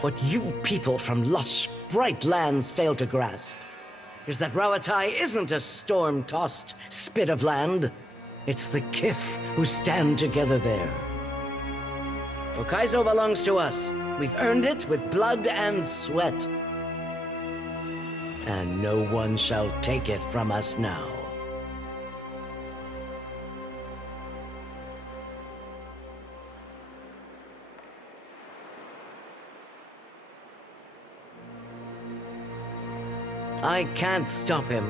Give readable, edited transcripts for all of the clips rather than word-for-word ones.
What you people from lush, bright lands fail to grasp is that Rauatai isn't a storm-tossed spit of land. It's the kith who stand together there. Ukaizo belongs to us. We've earned it with blood and sweat. And no one shall take it from us now. I can't stop him.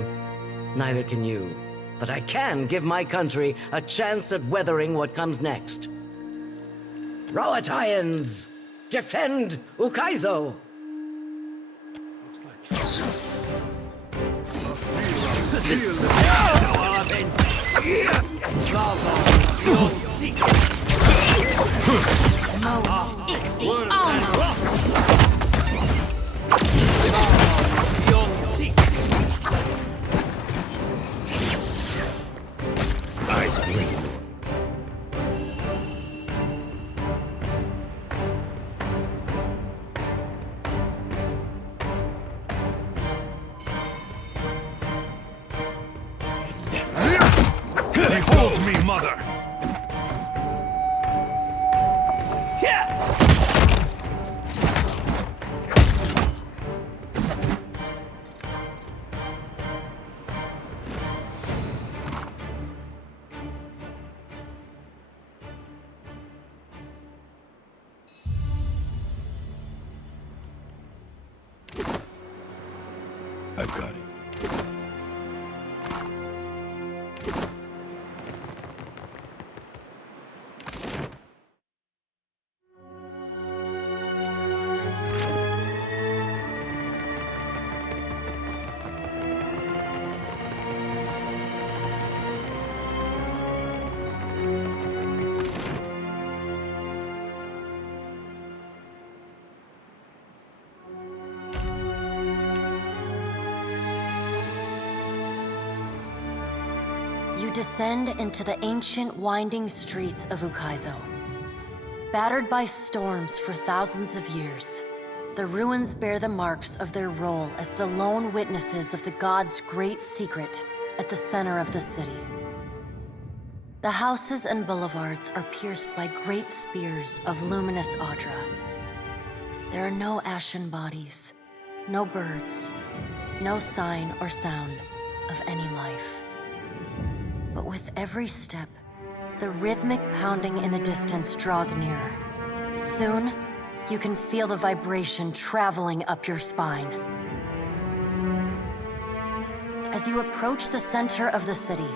Neither can you. But I can give my country a chance at weathering what comes next. Rauataians, defend Ukaizo! Looks like trouble. Feel the Behold me, mother! I've got it. You descend into the ancient, winding streets of Ukaizo. Battered by storms for thousands of years, the ruins bear the marks of their role as the lone witnesses of the god's great secret at the center of the city. The houses and boulevards are pierced by great spears of luminous Audra. There are no ashen bodies, no birds, no sign or sound of any life. But with every step, the rhythmic pounding in the distance draws nearer. Soon, you can feel the vibration traveling up your spine. As you approach the center of the city,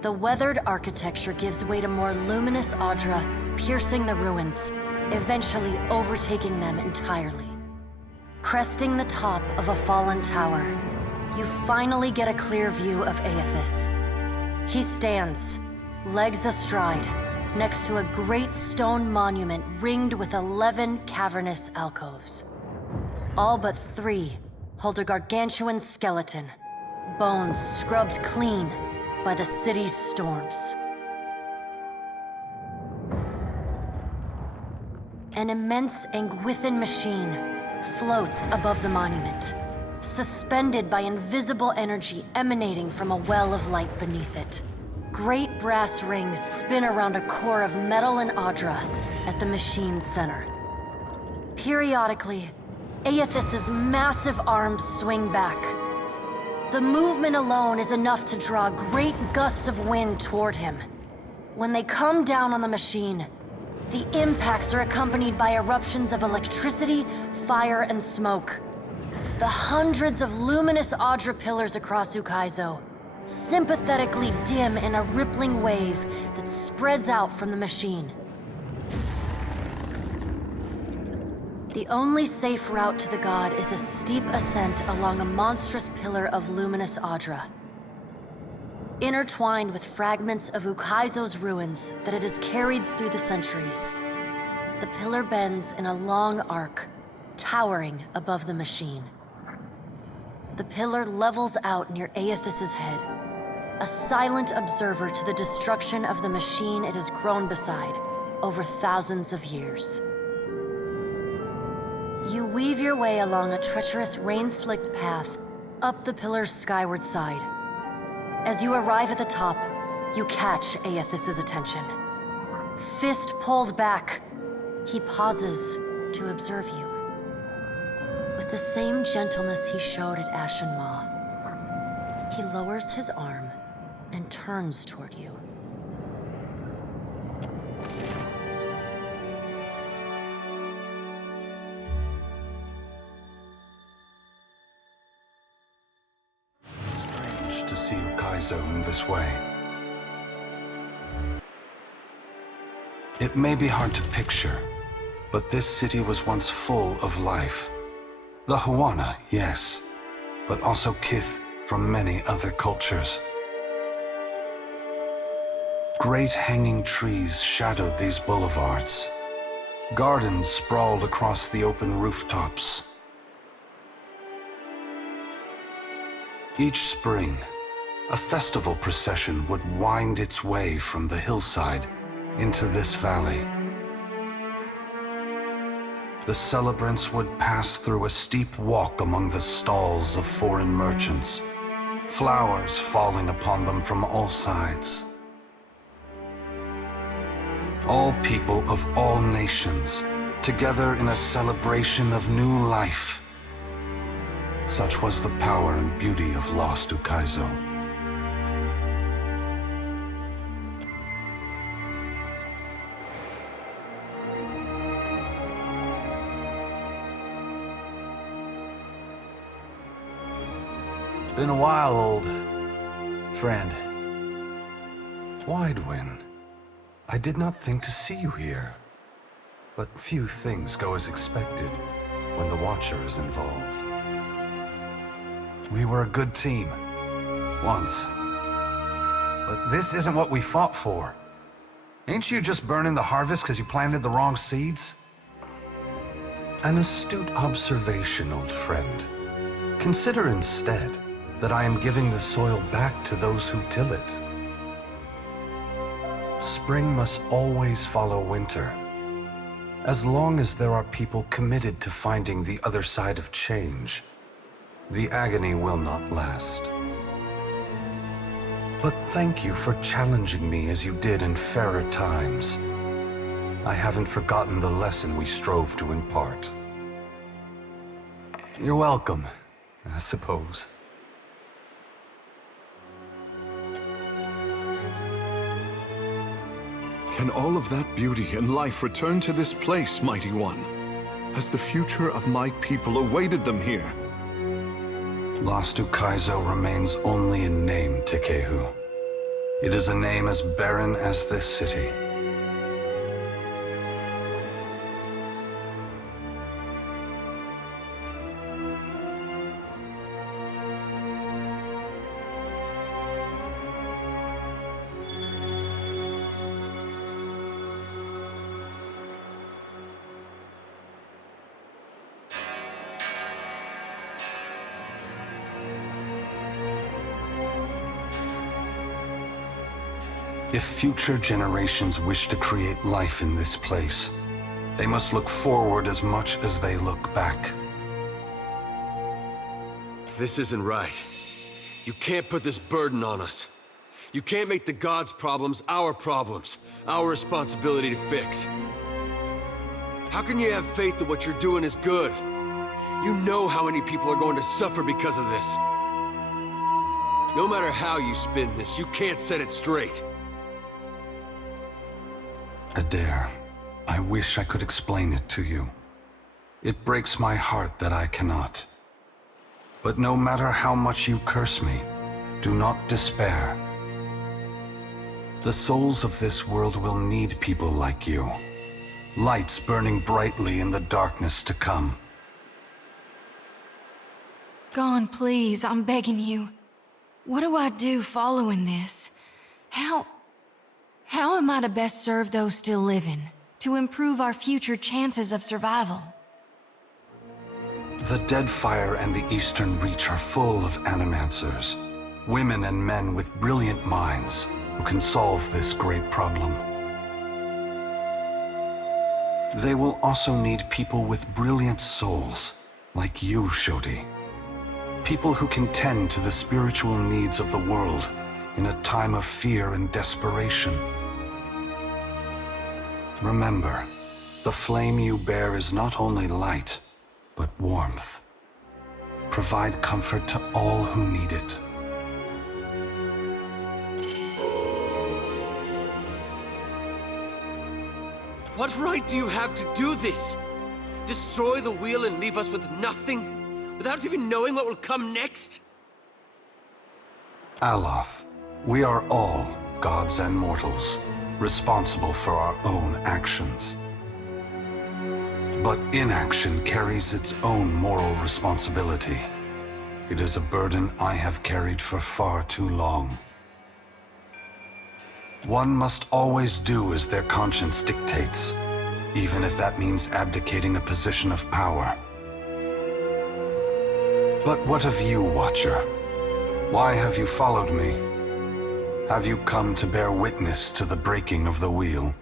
the weathered architecture gives way to more luminous Audra, piercing the ruins, eventually overtaking them entirely. Cresting the top of a fallen tower, you finally get a clear view of Aethys. He stands, legs astride, next to a great stone monument ringed with 11 cavernous alcoves. All but 3 hold a gargantuan skeleton, bones scrubbed clean by the city's storms. An immense Anguithan machine floats above the monument, suspended by invisible energy emanating from a well of light beneath it. Great brass rings spin around a core of metal and Audra at the machine's center. Periodically, Aethys's massive arms swing back. The movement alone is enough to draw great gusts of wind toward him. When they come down on the machine, the impacts are accompanied by eruptions of electricity, fire, and smoke. The hundreds of luminous Audra pillars across Ukaizo sympathetically dim in a rippling wave that spreads out from the machine. The only safe route to the god is a steep ascent along a monstrous pillar of luminous Audra. Intertwined with fragments of Ukaizo's ruins that it has carried through the centuries, the pillar bends in a long arc, towering above the machine. The pillar levels out near Aethys's head, a silent observer to the destruction of the machine it has grown beside over thousands of years. You Weave your way along a treacherous, rain-slicked path up the pillar's skyward side. As you arrive at the top, you catch Aethys's attention. Fist pulled back, he pauses to observe you. With the same gentleness he showed at Ashen Maw, he lowers his arm and turns toward you. Strange to see Ukaizo in this way. It may be hard to picture, but this city was once full of life. The Huana, yes, but also kith from many other cultures. Great hanging trees shadowed these boulevards. Gardens sprawled across the open rooftops. Each spring, a festival procession would wind its way from the hillside into this valley. The celebrants would pass through a steep walk among the stalls of foreign merchants, flowers falling upon them from all sides. All people of all nations, together in a celebration of new life. Such was the power and beauty of lost Ukaizo. Been a while, old friend. Widewin, I did not think to see you here. But few things go as expected when the Watcher is involved. We were a good team, once. But this isn't what we fought for. Ain't you just burning the harvest because you planted the wrong seeds? An astute observation, old friend. Consider instead that I am giving the soil back to those who till it. Spring must always follow winter. As long as there are people committed to finding the other side of change, the agony will not last. But thank you for challenging me as you did in fairer times. I haven't forgotten the lesson we strove to impart. You're welcome, I suppose. Can all of that beauty and life return to this place, Mighty One? Has the future of my people awaited them here? Lost Ukaizo remains only in name, Tekehu. It is a name as barren as this city. If future generations wish to create life in this place, they must look forward as much as they look back. This isn't right. You can't put this burden on us. You can't make the gods' problems, our responsibility to fix. How can you have faith that what you're doing is good? You know how many people are going to suffer because of this. No matter how you spin this, you can't set it straight. Adair, I wish I could explain it to you. It breaks my heart that I cannot. But no matter how much you curse me, do not despair. The souls of this world will need people like you. Lights burning brightly in the darkness to come. Gone, please, I'm begging you. What do I do following this? How am I to best serve those still living, to improve our future chances of survival? The Deadfire and the Eastern Reach are full of animancers, women and men with brilliant minds who can solve this great problem. They will also need people with brilliant souls, like you, Shodi. People who can tend to the spiritual needs of the world in a time of fear and desperation. Remember, the flame you bear is not only light, but warmth. Provide comfort to all who need it. What right do you have to do this? Destroy the wheel and leave us with nothing? Without even knowing what will come next? Aloth, we are all gods and mortals, responsible for our own actions. But inaction carries its own moral responsibility. It is a burden I have carried for far too long. One must always do as their conscience dictates, even if that means abdicating a position of power. But what of you, Watcher? Why have you followed me? Have you come to bear witness to the breaking of the wheel?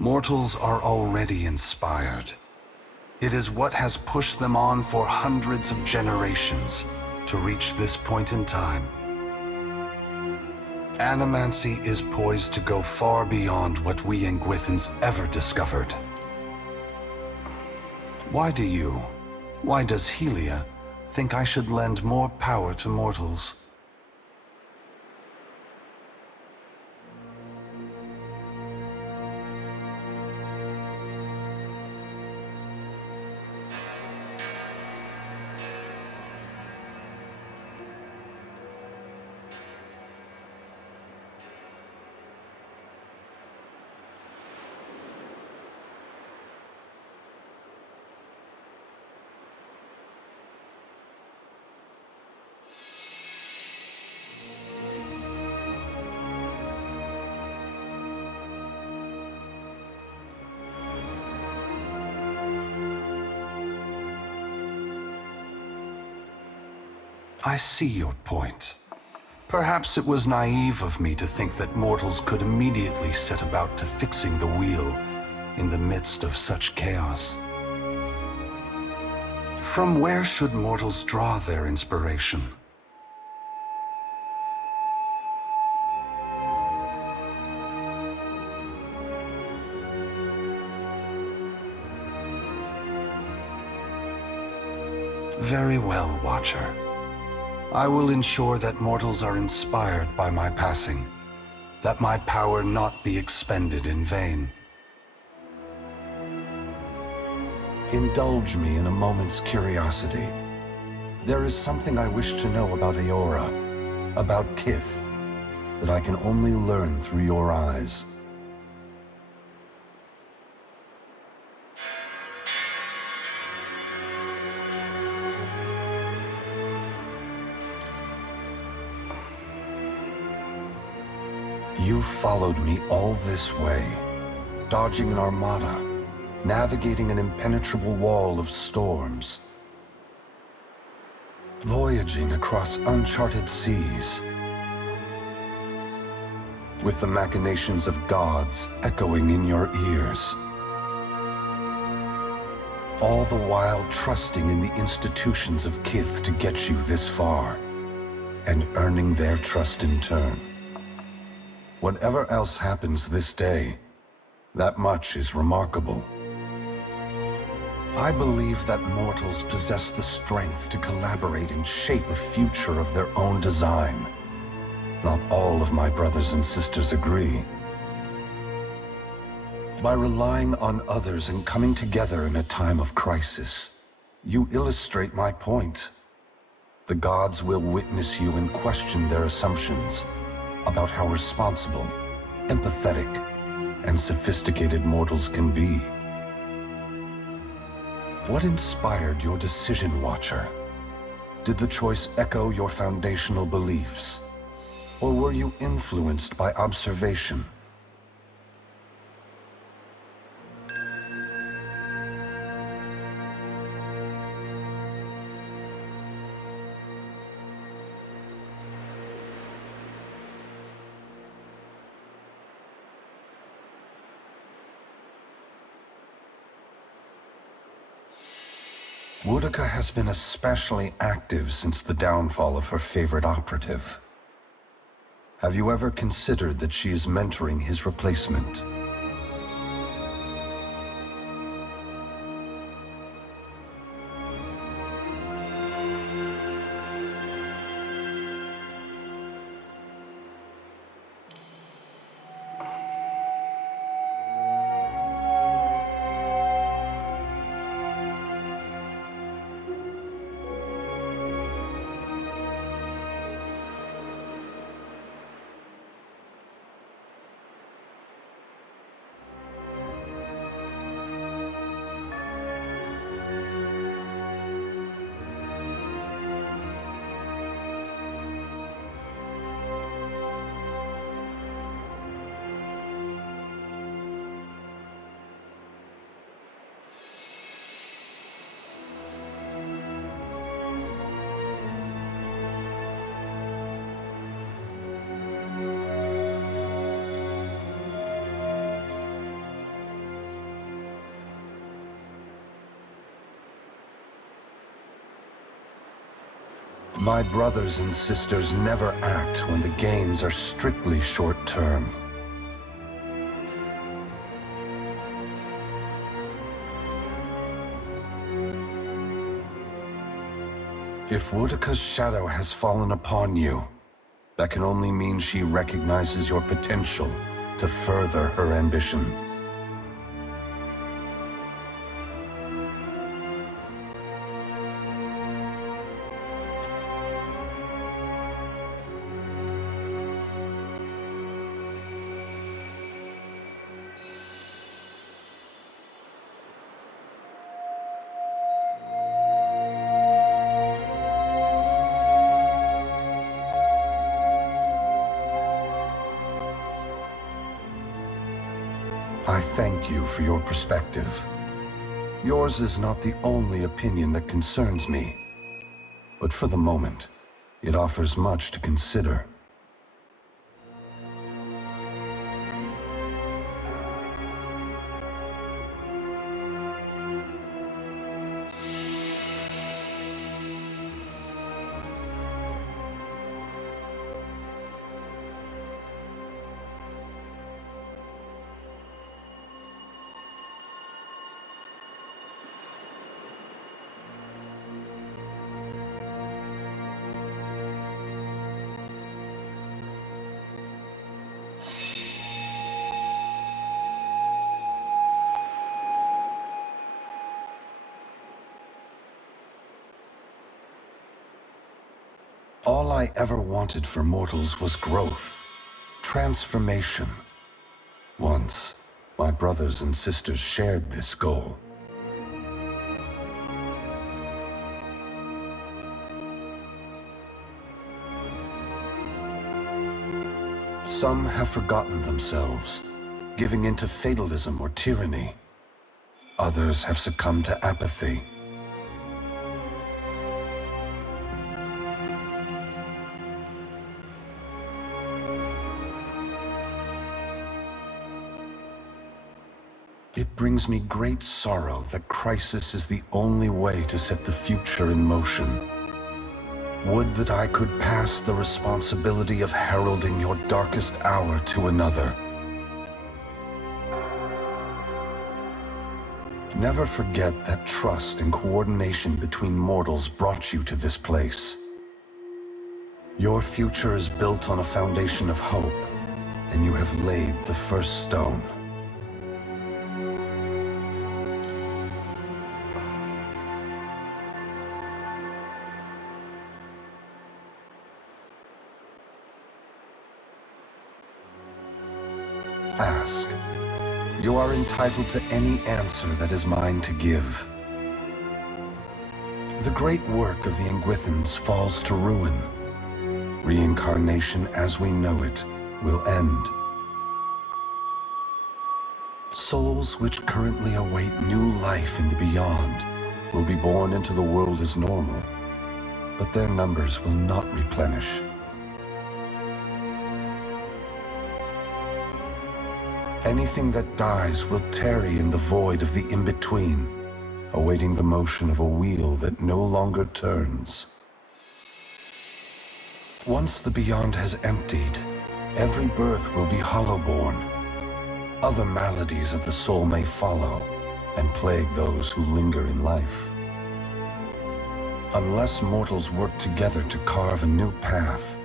Mortals are already inspired. It is what has pushed them on for hundreds of generations to reach this point in time. Animancy is poised to go far beyond what we Ingwithans ever discovered. Why does Helia think I should lend more power to mortals? I see your point. Perhaps it was naive of me to think that mortals could immediately set about to fixing the wheel in the midst of such chaos. From where should mortals draw their inspiration? Very well, Watcher. I will ensure that mortals are inspired by my passing, that my power not be expended in vain. Indulge me in a moment's curiosity. There is something I wish to know about Eora, about Kith, that I can only learn through your eyes. You followed me all this way, dodging an armada, navigating an impenetrable wall of storms, voyaging across uncharted seas, with the machinations of gods echoing in your ears, all the while trusting in the institutions of Kith to get you this far, and earning their trust in turn. Whatever else happens this day, that much is remarkable. I believe that mortals possess the strength to collaborate and shape a future of their own design. Not all of my brothers and sisters agree. By relying on others and coming together in a time of crisis, you illustrate my point. The gods will witness you and question their assumptions about how responsible, empathetic, and sophisticated mortals can be. What inspired your decision, Watcher? Did the choice echo your foundational beliefs? Or were you influenced by observation? Boudica has been especially active since the downfall of her favorite operative. Have you ever considered that she is mentoring his replacement? My brothers and sisters never act when the gains are strictly short-term. If Boudica's shadow has fallen upon you, that can only mean she recognizes your potential to further her ambition. I thank you for your perspective. Yours is not the only opinion that concerns me, but for the moment, it offers much to consider. All I ever wanted for mortals was growth, transformation. Once, my brothers and sisters shared this goal. Some have forgotten themselves, giving into fatalism or tyranny. Others have succumbed to apathy. It brings me great sorrow that crisis is the only way to set the future in motion. Would that I could pass the responsibility of heralding your darkest hour to another. Never forget that trust and coordination between mortals brought you to this place. Your future is built on a foundation of hope, and you have laid the first stone. ask. You are entitled to any answer that is mine to give. The great work of the Engwithans falls to ruin. Reincarnation as we know it will end. Souls which currently await new life in the beyond will be born into the world as normal, but their numbers will not replenish. Anything that dies will tarry in the void of the in-between, awaiting the motion of a wheel that no longer turns. Once the beyond has emptied, every birth will be hollow-born. Other maladies of the soul may follow and plague those who linger in life. Unless mortals work together to carve a new path,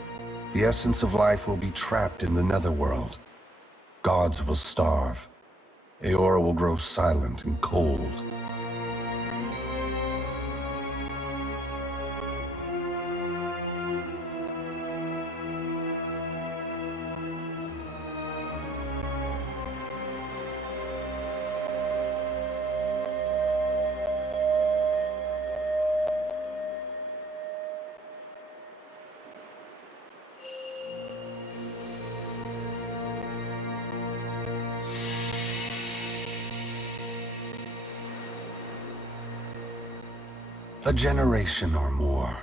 the essence of life will be trapped in the netherworld. Gods will starve. Eora will grow silent and cold. A generation or more.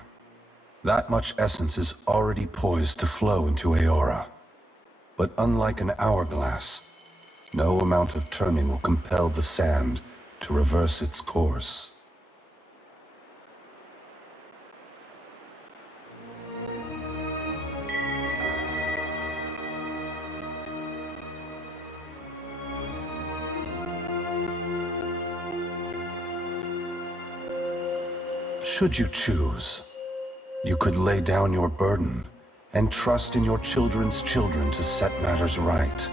That much essence is already poised to flow into Eora. But unlike an hourglass, no amount of turning will compel the sand to reverse its course. Should you choose, you could lay down your burden and trust in your children's children to set matters right.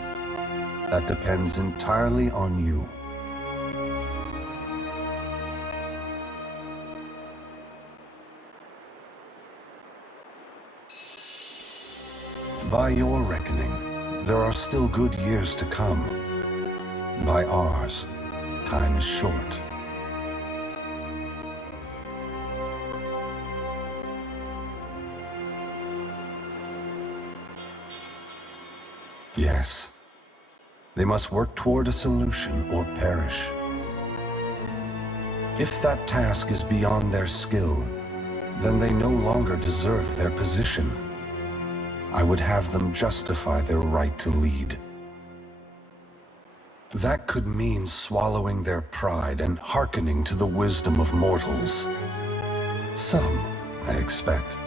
That depends entirely on you. By your reckoning, there are still good years to come. By ours, time is short. Yes, they must work toward a solution or perish. If that task is beyond their skill, then they no longer deserve their position. I would have them justify their right to lead. That could mean swallowing their pride and hearkening to the wisdom of mortals. Some, I expect,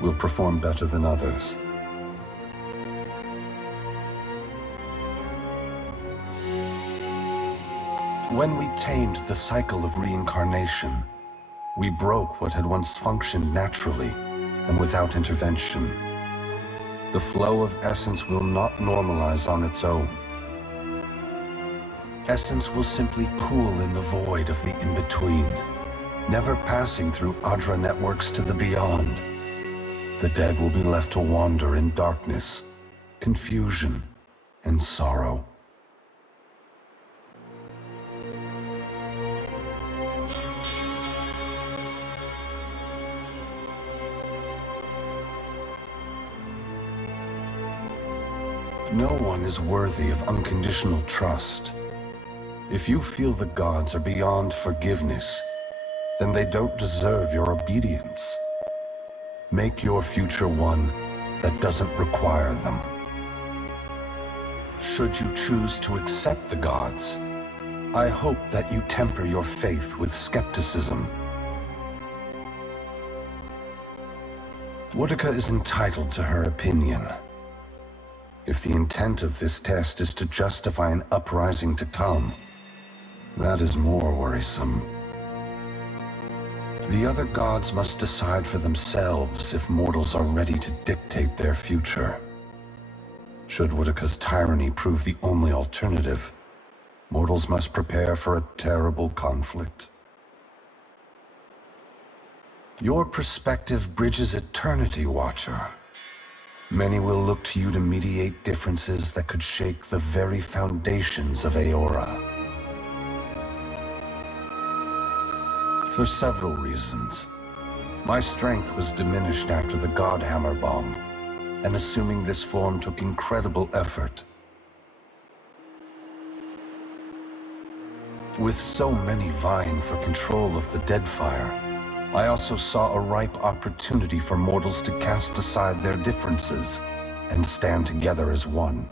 will perform better than others. When we tamed the cycle of reincarnation, we broke what had once functioned naturally and without intervention. The flow of essence will not normalize on its own. Essence will simply pool in the void of the in-between, never passing through Adra networks to the beyond. The dead will be left to wander in darkness, confusion, and sorrow. No one is worthy of unconditional trust. If you feel the gods are beyond forgiveness, then they don't deserve your obedience. Make your future one that doesn't require them. Should you choose to accept the gods, I hope that you temper your faith with skepticism. Woodica is entitled to her opinion. If the intent of this test is to justify an uprising to come, that is more worrisome. The other gods must decide for themselves if mortals are ready to dictate their future. Should Woodica's tyranny prove the only alternative, mortals must prepare for a terrible conflict. Your perspective bridges eternity, Watcher. Many will look to you to mediate differences that could shake the very foundations of Aora. For several reasons. My strength was diminished after the Godhammer bomb, and assuming this form took incredible effort. With so many vying for control of the Deadfire, I also saw a ripe opportunity for mortals to cast aside their differences and stand together as one.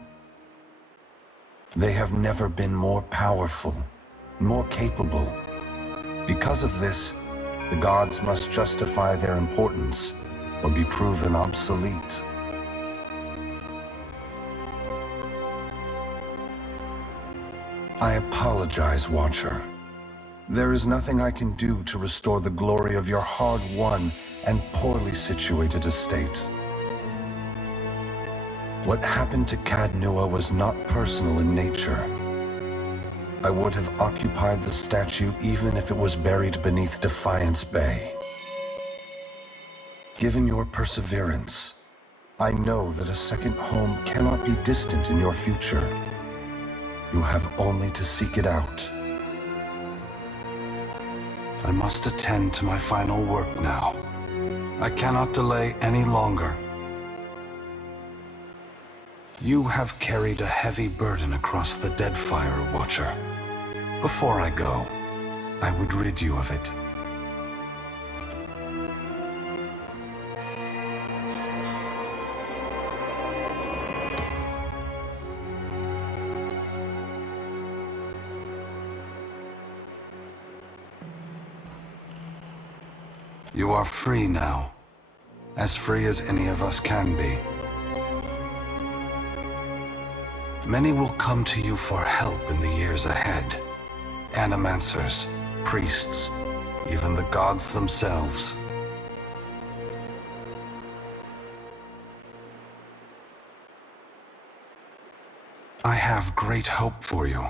They have never been more powerful, more capable. Because of this, the gods must justify their importance or be proven obsolete. I apologize, Watcher. There is nothing I can do to restore the glory of your hard-won and poorly situated estate. What happened to Cadnua was not personal in nature. I would have occupied the statue even if it was buried beneath Defiance Bay. Given your perseverance, I know that a second home cannot be distant in your future. You have only to seek it out. I must attend to my final work now. I cannot delay any longer. You have carried a heavy burden across the Deadfire, Watcher. Before I go, I would rid you of it. You are free now, as free as any of us can be. Many will come to you for help in the years ahead. Animancers, priests, even the gods themselves. I have great hope for you,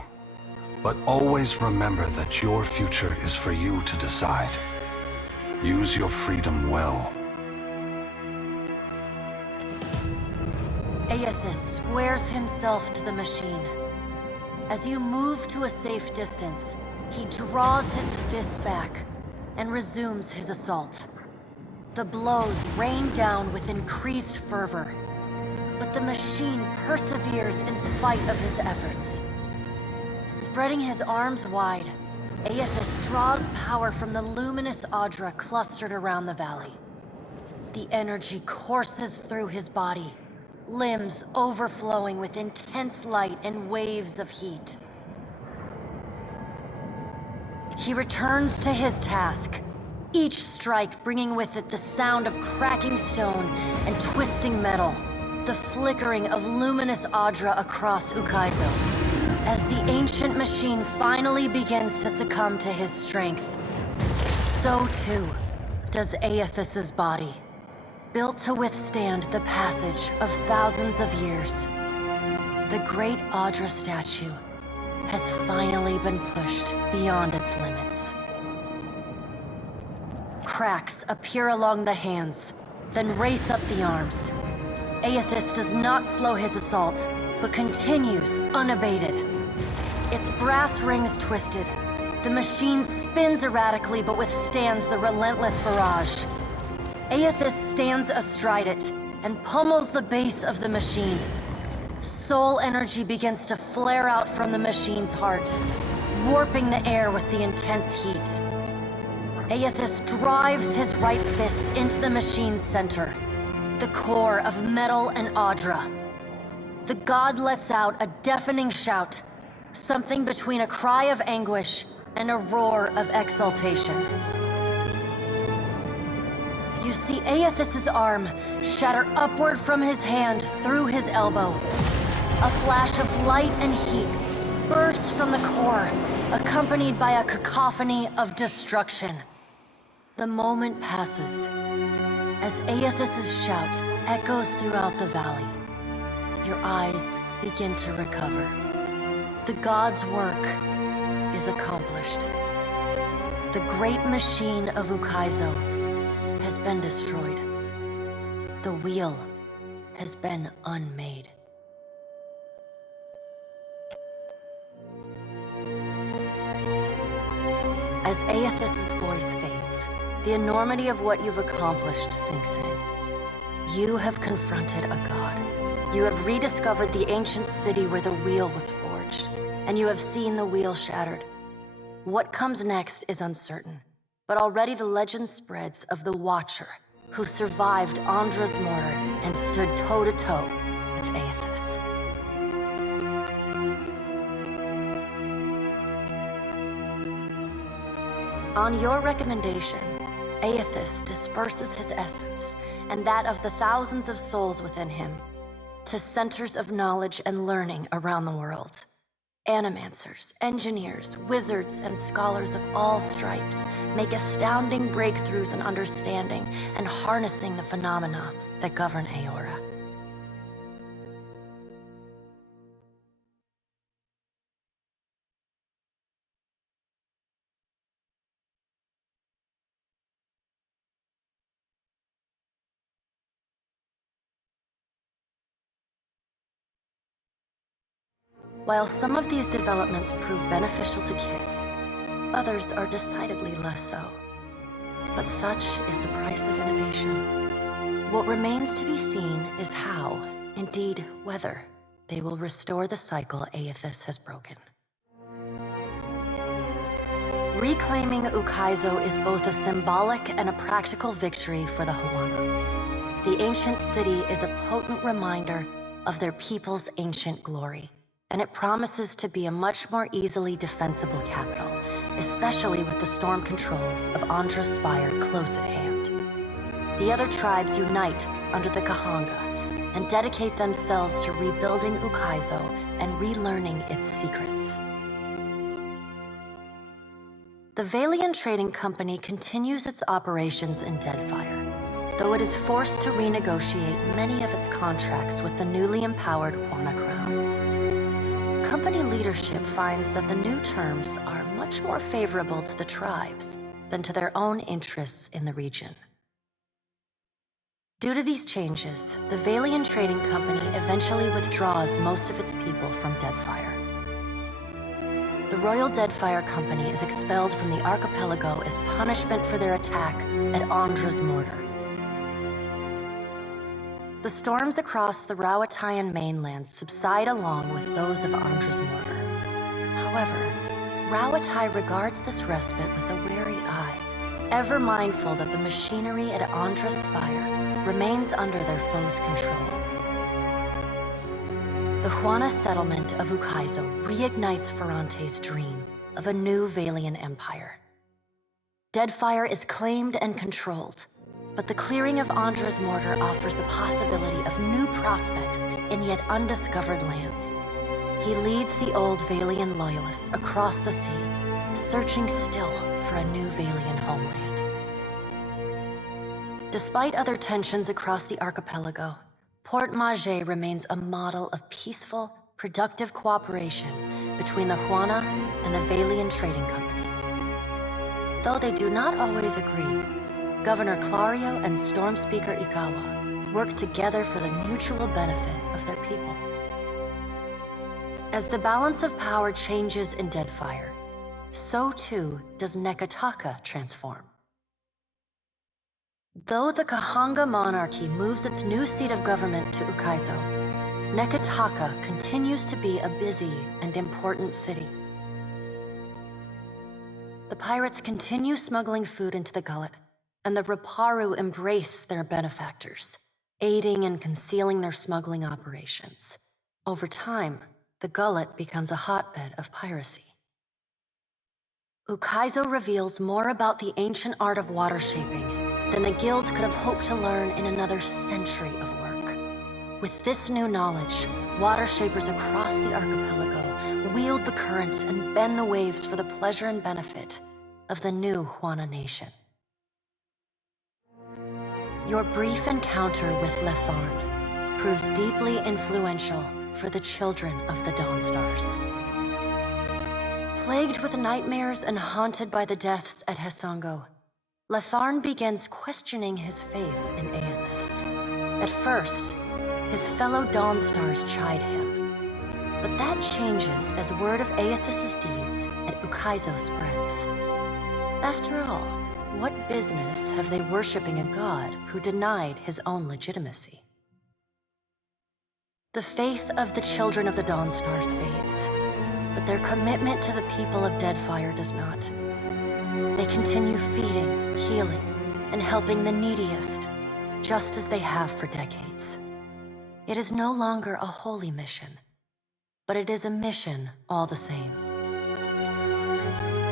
but always remember that your future is for you to decide. Use your freedom well. Aethys squares himself to the machine. As you move to a safe distance, he draws his fist back and resumes his assault. The blows rain down with increased fervor, but the machine perseveres in spite of his efforts. Spreading his arms wide, Aethys draws power from the luminous Audra clustered around the valley. The energy courses through his body, limbs overflowing with intense light and waves of heat. He returns to his task, each strike bringing with it the sound of cracking stone and twisting metal, the flickering of luminous Audra across Ukaizo. As the ancient machine finally begins to succumb to his strength, so too does Aethys's body, built to withstand the passage of thousands of years. The great Audra statue has finally been pushed beyond its limits. Cracks appear along the hands, then race up the arms. Aethys does not slow his assault, but continues unabated. Its brass rings twisted. The machine spins erratically but withstands the relentless barrage. Aethys stands astride it and pummels the base of the machine. Soul energy begins to flare out from the machine's heart, warping the air with the intense heat. Aethys drives his right fist into the machine's center, the core of metal and Audra. The god lets out a deafening shout, something between a cry of anguish and a roar of exultation. You see Aethys's arm shatter upward from his hand through his elbow. A flash of light and heat bursts from the core, accompanied by a cacophony of destruction. The moment passes. As Aethys's shout echoes throughout the valley, your eyes begin to recover. The god's work is accomplished. The great machine of Ukaizo has been destroyed. The wheel has been unmade. As Aethys' voice fades, the enormity of what you've accomplished sinks in. You have confronted a god. You have rediscovered the ancient city where the wheel was forged, and you have seen the wheel shattered. What comes next is uncertain, but already the legend spreads of the Watcher, who survived Andra's mortar and stood toe-to-toe with Aethys. On your recommendation, Aethys disperses his essence and that of the thousands of souls within him to centers of knowledge and learning around the world. Animancers, engineers, wizards, and scholars of all stripes make astounding breakthroughs in understanding and harnessing the phenomena that govern Aora. While some of these developments prove beneficial to Kith, others are decidedly less so. But such is the price of innovation. What remains to be seen is how, indeed whether, they will restore the cycle Aethys has broken. Reclaiming Ukaizo is both a symbolic and a practical victory for the Huana. The ancient city is a potent reminder of their people's ancient glory, and it promises to be a much more easily defensible capital, especially with the storm controls of Andra's Spire close at hand. The other tribes unite under the Kahanga and dedicate themselves to rebuilding Ukaizo and relearning its secrets. The Valian Trading Company continues its operations in Deadfire, though it is forced to renegotiate many of its contracts with the newly empowered Orna Crown. Company leadership finds that the new terms are much more favorable to the tribes than to their own interests in the region. Due to these changes, the Valian Trading Company eventually withdraws most of its people from Deadfire. The Royal Deadfire Company is expelled from the archipelago as punishment for their attack at Andra's mortar. The storms across the Rawatayan mainland subside along with those of Andra's mortar. However, Rawatai regards this respite with a wary eye, ever mindful that the machinery at Andra's Spire remains under their foes' control. The Huana settlement of Ukaizo reignites Ferrante's dream of a new Valian empire. Deadfire is claimed and controlled, but the clearing of Andra's mortar offers the possibility of new prospects in yet undiscovered lands. He leads the old Valian loyalists across the sea, searching still for a new Valian homeland. Despite other tensions across the archipelago, Port Maje remains a model of peaceful, productive cooperation between the Huana and the Valian Trading Company. Though they do not always agree, Governor Clario and Storm Speaker Ikawa work together for the mutual benefit of their people. As the balance of power changes in Deadfire, so too does Nekataka transform. Though the Kahanga monarchy moves its new seat of government to Ukaizo, Nekataka continues to be a busy and important city. The pirates continue smuggling food into the gullet, and the Raparu embrace their benefactors, aiding and concealing their smuggling operations. Over time, the gullet becomes a hotbed of piracy. Ukaizo reveals more about the ancient art of water shaping than the guild could have hoped to learn in another century of work. With this new knowledge, water shapers across the archipelago wield the currents and bend the waves for the pleasure and benefit of the new Huana nation. Your brief encounter with Letharn proves deeply influential for the children of the Dawnstars. Plagued with nightmares and haunted by the deaths at Hesango, Letharn begins questioning his faith in Aethys. At first, his fellow Dawnstars chide him. But that changes as word of Aethys' deeds at Ukaizo spreads. After all, what business have they worshipping a god who denied his own legitimacy? The faith of the children of the Dawnstars fades, but their commitment to the people of Deadfire does not. They continue feeding, healing, and helping the neediest, just as they have for decades. It is no longer a holy mission, but it is a mission all the same.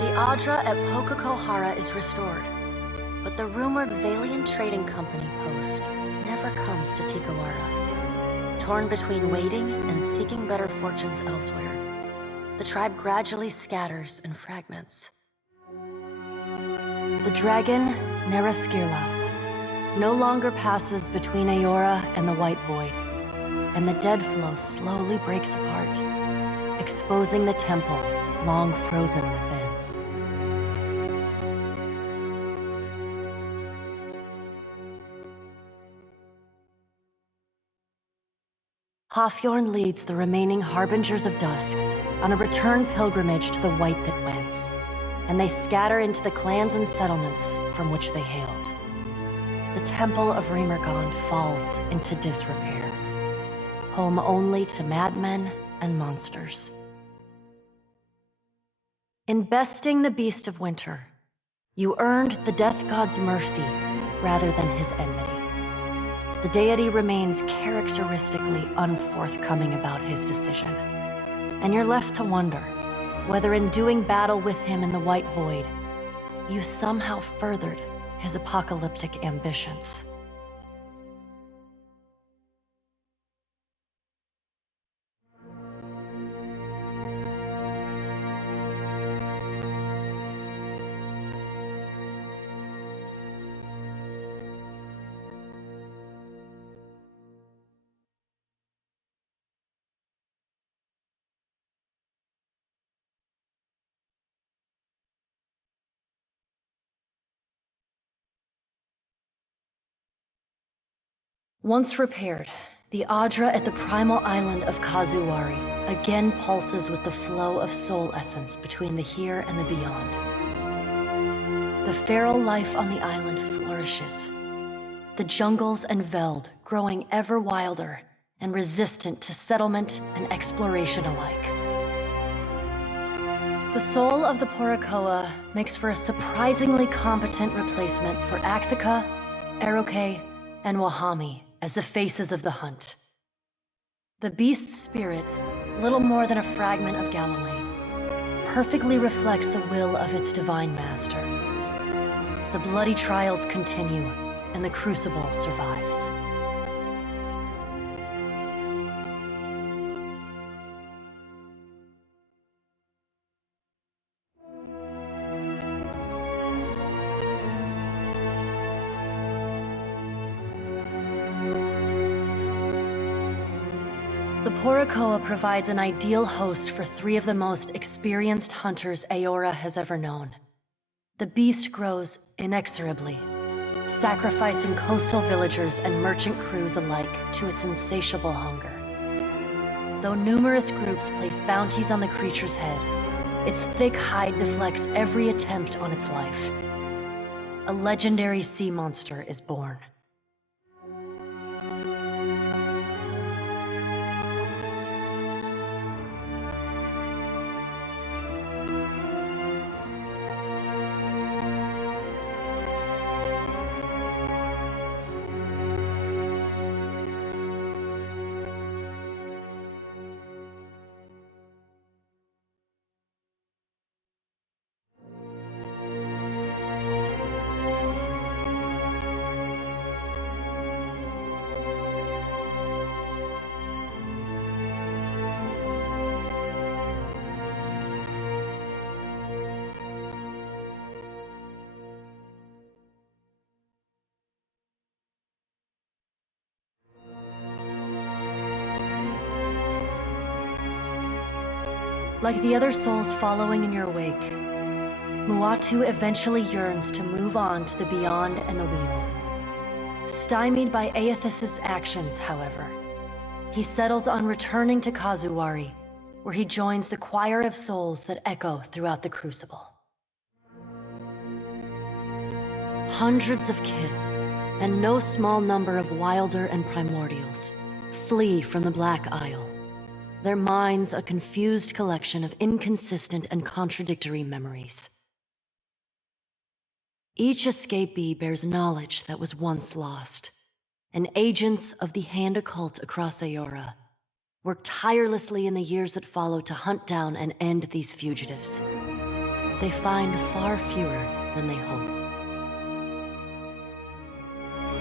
The Adra at Pokakohara is restored, but the rumored Valian Trading Company post never comes to Tikawara. Torn between waiting and seeking better fortunes elsewhere, the tribe gradually scatters and fragments. The dragon, Neraskirlas, no longer passes between Aora and the White Void, and the dead flow slowly breaks apart, exposing the temple long frozen within. Hafjorn leads the remaining Harbingers of Dusk on a return pilgrimage to the White Pit Winds, and they scatter into the clans and settlements from which they hailed. The Temple of Remergond falls into disrepair, home only to madmen and monsters. In besting the Beast of Winter, you earned the Death God's mercy rather than his enmity. The deity remains characteristically unforthcoming about his decision, and you're left to wonder whether in doing battle with him in the White Void, you somehow furthered his apocalyptic ambitions. Once repaired, the Adra at the primal island of Kazuwari again pulses with the flow of soul essence between the here and the beyond. The feral life on the island flourishes, the jungles and veld growing ever wilder and resistant to settlement and exploration alike. The soul of the Porakoa makes for a surprisingly competent replacement for Axica, Eroke, and Wahami as the faces of the hunt. The beast's spirit, little more than a fragment of Galloway, perfectly reflects the will of its divine master. The bloody trials continue, and the crucible survives. The Porakoa provides an ideal host for three of the most experienced hunters Aora has ever known. The beast grows inexorably, sacrificing coastal villagers and merchant crews alike to its insatiable hunger. Though numerous groups place bounties on the creature's head, its thick hide deflects every attempt on its life. A legendary sea monster is born. Like the other souls following in your wake, Muatu eventually yearns to move on to the beyond and the real. Stymied by Aethys' actions, however, he settles on returning to Kazuwari, where he joins the choir of souls that echo throughout the Crucible. Hundreds of Kith, and no small number of Wilder and Primordials, flee from the Black Isle, their minds a confused collection of inconsistent and contradictory memories. Each escapee bears knowledge that was once lost, and agents of the Hand Occult across Aora work tirelessly in the years that follow to hunt down and end these fugitives. They find far fewer than they hope.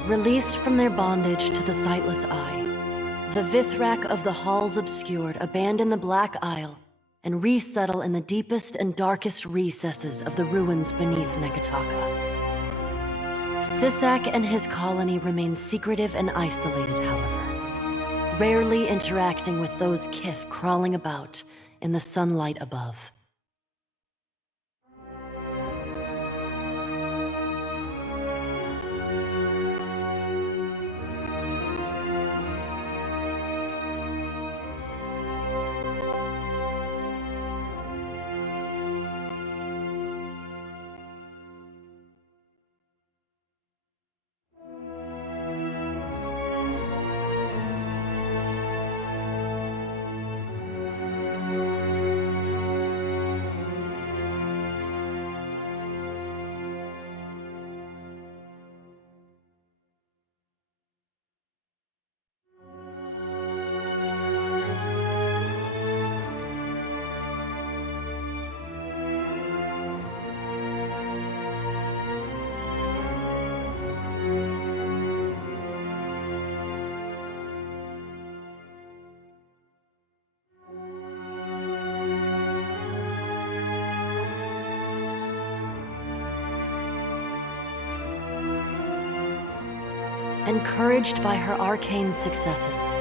Released from their bondage to the sightless eye, the Vithrak of the Halls Obscured abandon the Black Isle and resettle in the deepest and darkest recesses of the ruins beneath Nekataka. Sisak and his colony remain secretive and isolated, however, rarely interacting with those Kith crawling about in the sunlight above. Encouraged by her arcane successes,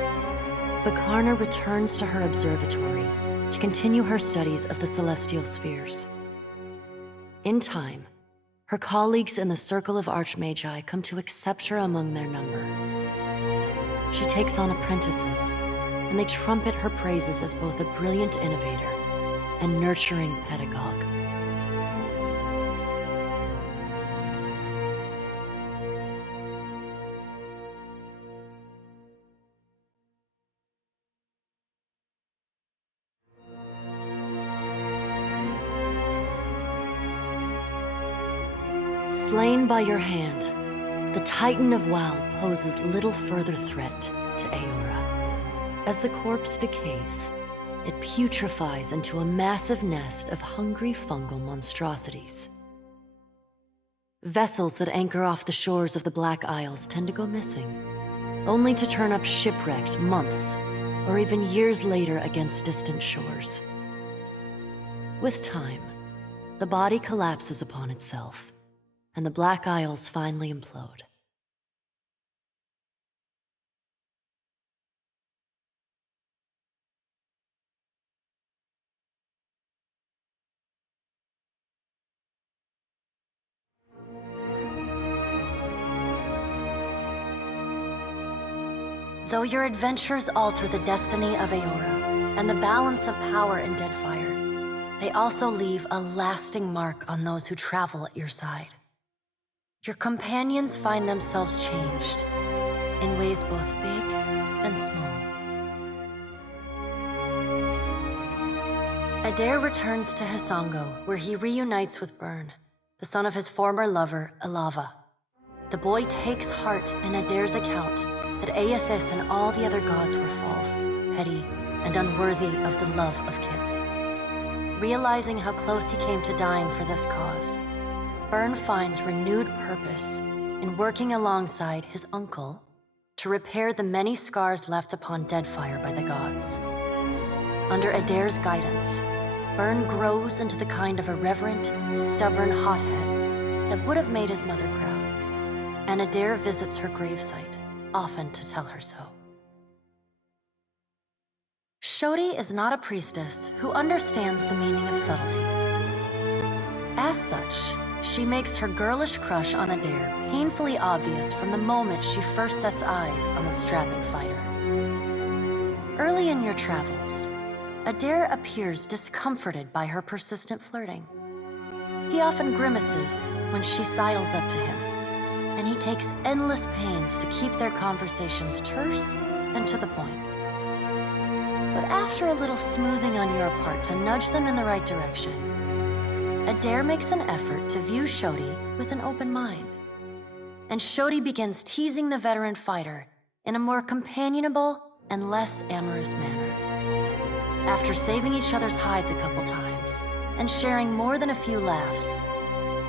Bakarna returns to her observatory to continue her studies of the celestial spheres. In time, her colleagues in the Circle of Archmagi come to accept her among their number. She takes on apprentices, and they trumpet her praises as both a brilliant innovator and nurturing pedagogue. Slain by your hand, the Titan of WoW poses little further threat to Aora. As the corpse decays, it putrefies into a massive nest of hungry fungal monstrosities. Vessels that anchor off the shores of the Black Isles tend to go missing, only to turn up shipwrecked months or even years later against distant shores. With time, the body collapses upon itself, and the Black Isles finally implode. Though your adventures alter the destiny of Aora and the balance of power in Deadfire, they also leave a lasting mark on those who travel at your side. Your companions find themselves changed in ways both big and small. Adair returns to Hisango, where he reunites with Byrne, the son of his former lover, Ilava. The boy takes heart in Adair's account that Aethys and all the other gods were false, petty, and unworthy of the love of Kith. Realizing how close he came to dying for this cause, Byrne finds renewed purpose in working alongside his uncle to repair the many scars left upon Deadfire by the gods. Under Adair's guidance, Byrne grows into the kind of irreverent, stubborn hothead that would have made his mother proud, and Adair visits her gravesite, often to tell her so. Shodi is not a priestess who understands the meaning of subtlety. As such, she makes her girlish crush on Adair painfully obvious from the moment she first sets eyes on the strapping fighter. Early in your travels, Adair appears discomforted by her persistent flirting. He often grimaces when she sidles up to him, and he takes endless pains to keep their conversations terse and to the point. But after a little smoothing on your part to nudge them in the right direction, Adair makes an effort to view Shodi with an open mind. And Shodi begins teasing the veteran fighter in a more companionable and less amorous manner. After saving each other's hides a couple times and sharing more than a few laughs,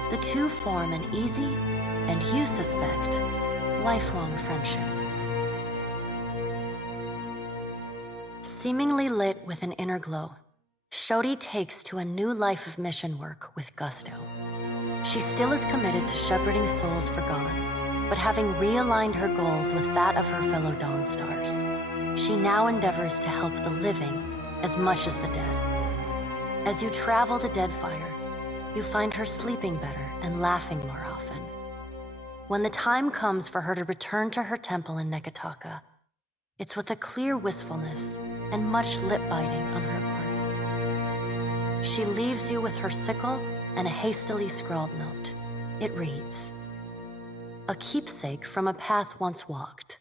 the two form an easy, and you suspect, lifelong friendship. Seemingly lit with an inner glow, Shodi takes to a new life of mission work with gusto. She still is committed to shepherding souls forgone, but having realigned her goals with that of her fellow Dawnstars, she now endeavors to help the living as much as the dead. As you travel the Deadfire, you find her sleeping better and laughing more often. When the time comes for her to return to her temple in Neketaka, it's with a clear wistfulness and much lip-biting on her part. She leaves you with her sickle and a hastily scrawled note. It reads, "A keepsake from a path once walked.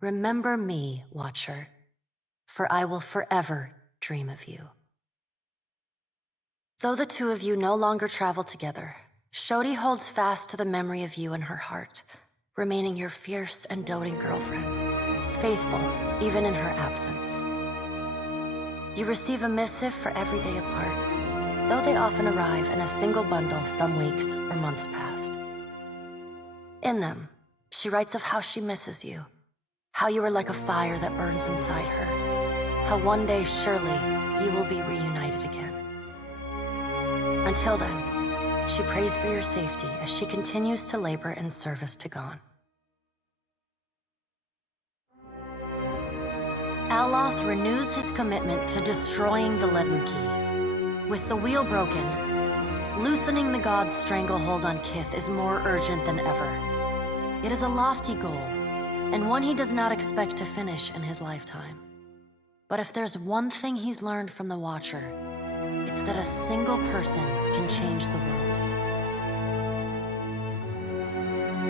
Remember me, Watcher, for I will forever dream of you." Though the two of you no longer travel together, Shodi holds fast to the memory of you in her heart, remaining your fierce and doting girlfriend, faithful even in her absence. You receive a missive for every day apart, though they often arrive in a single bundle some weeks or months past. In them, she writes of how she misses you, how you are like a fire that burns inside her, how one day surely you will be reunited again. Until then, she prays for your safety as she continues to labor in service to Gon. Aloth renews his commitment to destroying the Leaden Key. With the wheel broken, loosening the god's stranglehold on Kith is more urgent than ever. It is a lofty goal, and one he does not expect to finish in his lifetime. But if there's one thing he's learned from the Watcher, it's that a single person can change the world.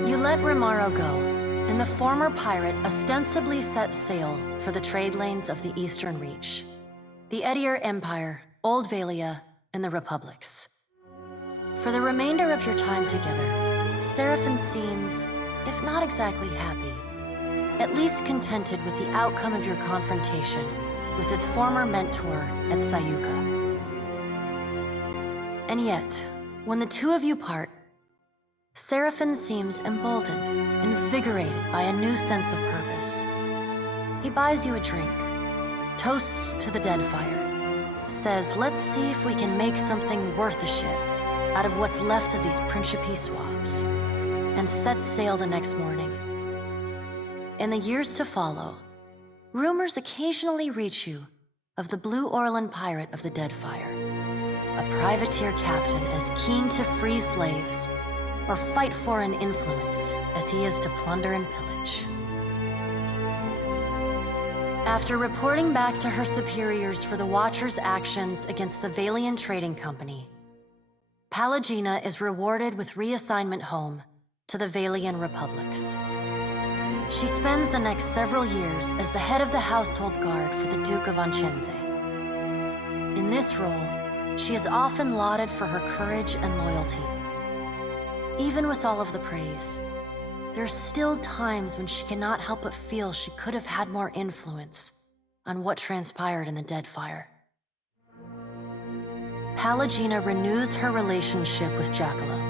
You let Rimaro go, and the former pirate ostensibly set sail for the trade lanes of the Eastern Reach, the Edier Empire, Old Valia, and the Republics. For the remainder of your time together, Seraphin seems, if not exactly happy, at least contented with the outcome of your confrontation with his former mentor at Sayuka. And yet, when the two of you part, Seraphin seems emboldened, invigorated by a new sense of purpose. He buys you a drink, toasts to the Deadfire, says, "Let's see if we can make something worth a shit out of what's left of these Principe swabs," and sets sail the next morning. In the years to follow, rumors occasionally reach you of the Blue Orlan pirate of the Deadfire, a privateer captain as keen to free slaves or fight for an influence as he is to plunder and pillage. After reporting back to her superiors for the Watcher's actions against the Valian Trading Company, Pallegina is rewarded with reassignment home to the Valian Republics. She spends the next several years as the head of the household guard for the Duke of Ancense. In this role, she is often lauded for her courage and loyalty. Even with all of the praise, there are still times when she cannot help but feel she could have had more influence on what transpired in the Deadfire. Pallegina renews her relationship with Giacomo,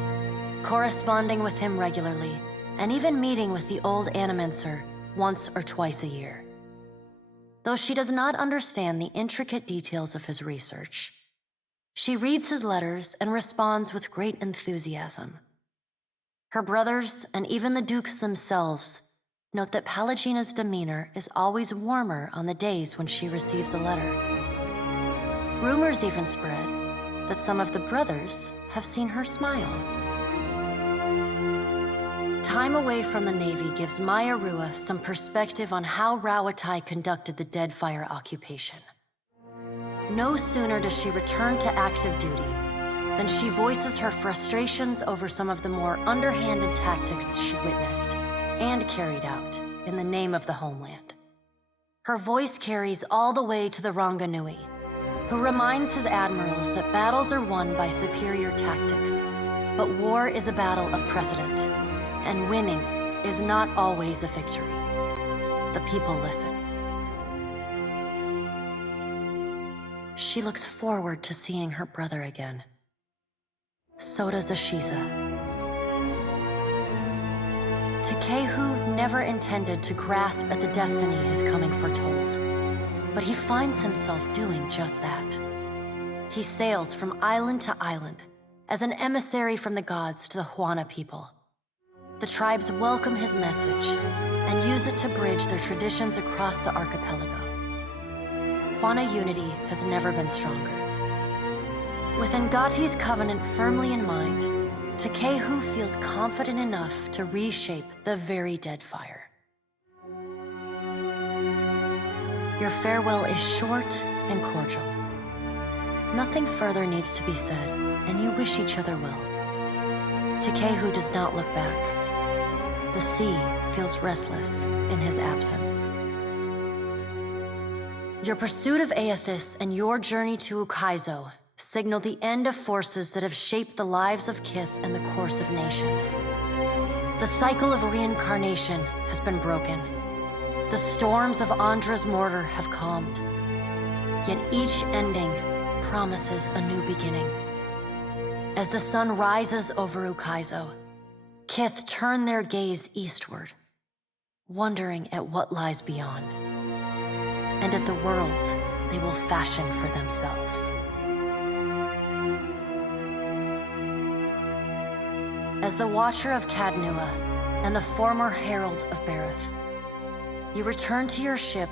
corresponding with him regularly, and even meeting with the old Animenser once or twice a year. Though she does not understand the intricate details of his research, she reads his letters and responds with great enthusiasm. Her brothers, and even the dukes themselves, note that Pallegina's demeanor is always warmer on the days when she receives a letter. Rumors even spread that some of the brothers have seen her smile. time away from the Navy gives Maya Rua some perspective on how Rawatai conducted the Deadfire occupation. No sooner does she return to active duty than she voices her frustrations over some of the more underhanded tactics she witnessed and carried out in the name of the homeland. Her voice carries all the way to the Ranganui, who reminds his admirals that battles are won by superior tactics, but war is a battle of precedent, and winning is not always a victory. The people listen. She looks forward to seeing her brother again. So does Ashiza. Takehu never intended to grasp at the destiny his coming foretold, but he finds himself doing just that. He sails from island to island as an emissary from the gods to the Huana people. The tribes welcome his message and use it to bridge their traditions across the archipelago. Huana unity has never been stronger. With Ngati's covenant firmly in mind, Takehu feels confident enough to reshape the very Deadfire. Your farewell is short and cordial. Nothing further needs to be said, and you wish each other well. Takehu does not look back. The sea feels restless in his absence. Your pursuit of Aethys and your journey to Ukaizo signal the end of forces that have shaped the lives of Kith and the course of nations. The cycle of reincarnation has been broken. The storms of Andra's mortar have calmed. Yet each ending promises a new beginning. As the sun rises over Ukaizo, Kith turn their gaze eastward, wondering at what lies beyond, and at the world they will fashion for themselves. As the Watcher of Cadnua and the former Herald of Bareth, you return to your ship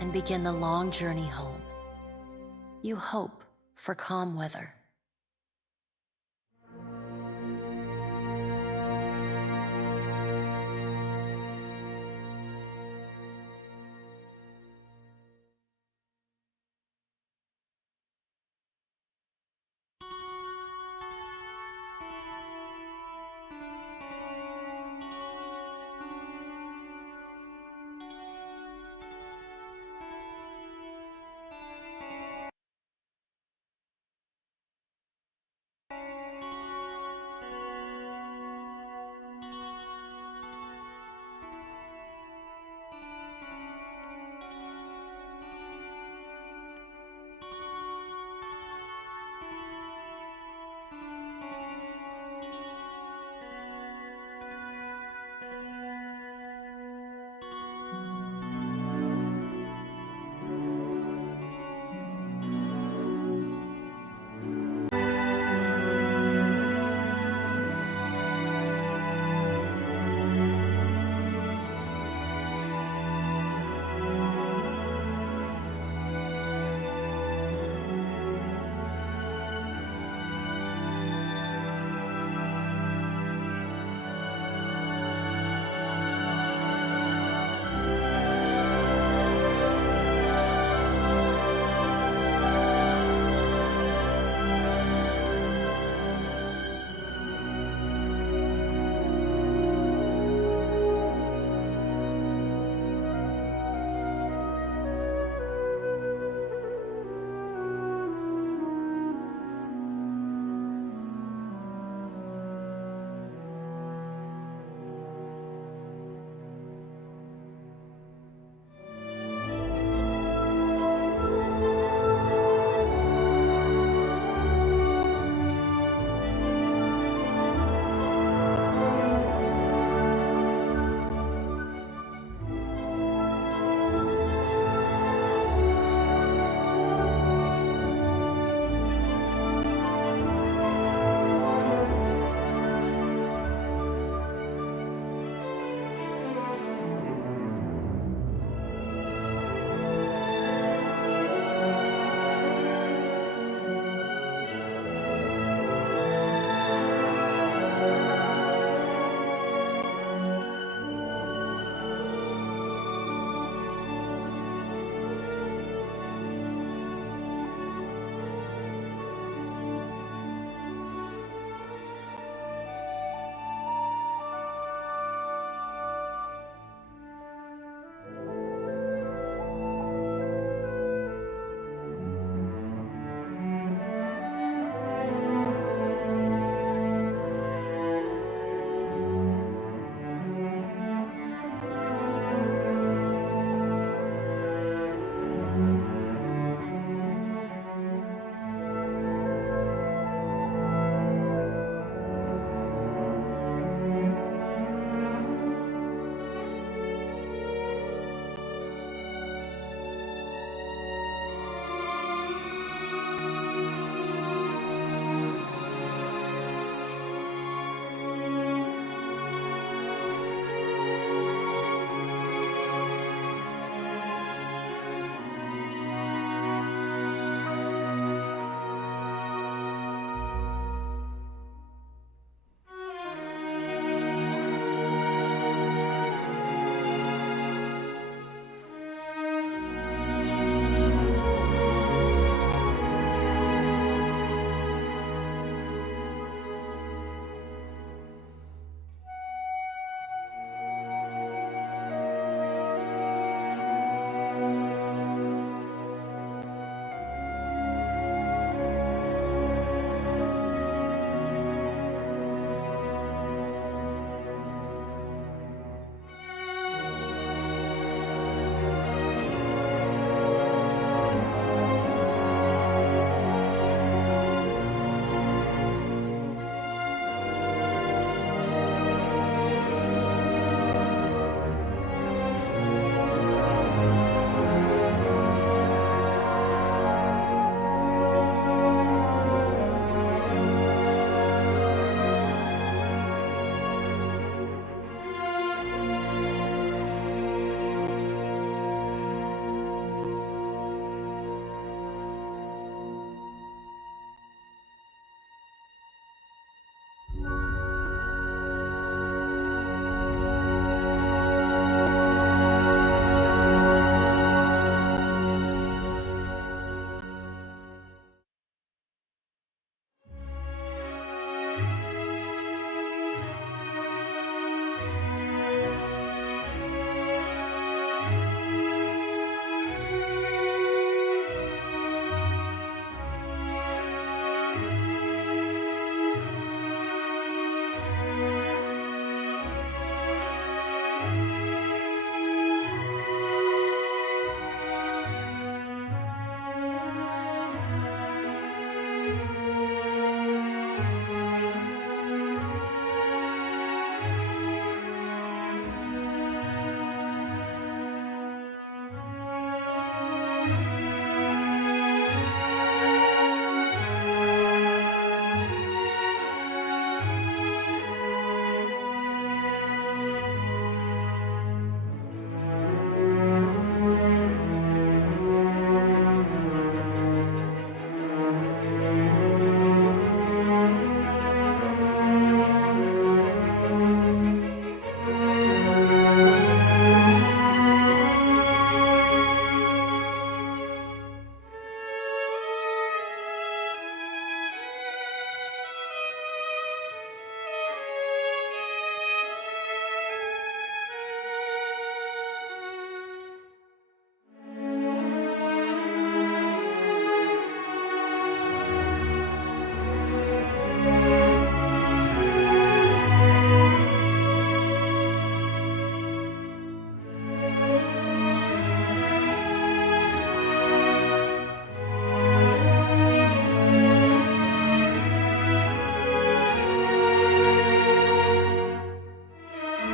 and begin the long journey home. You hope for calm weather.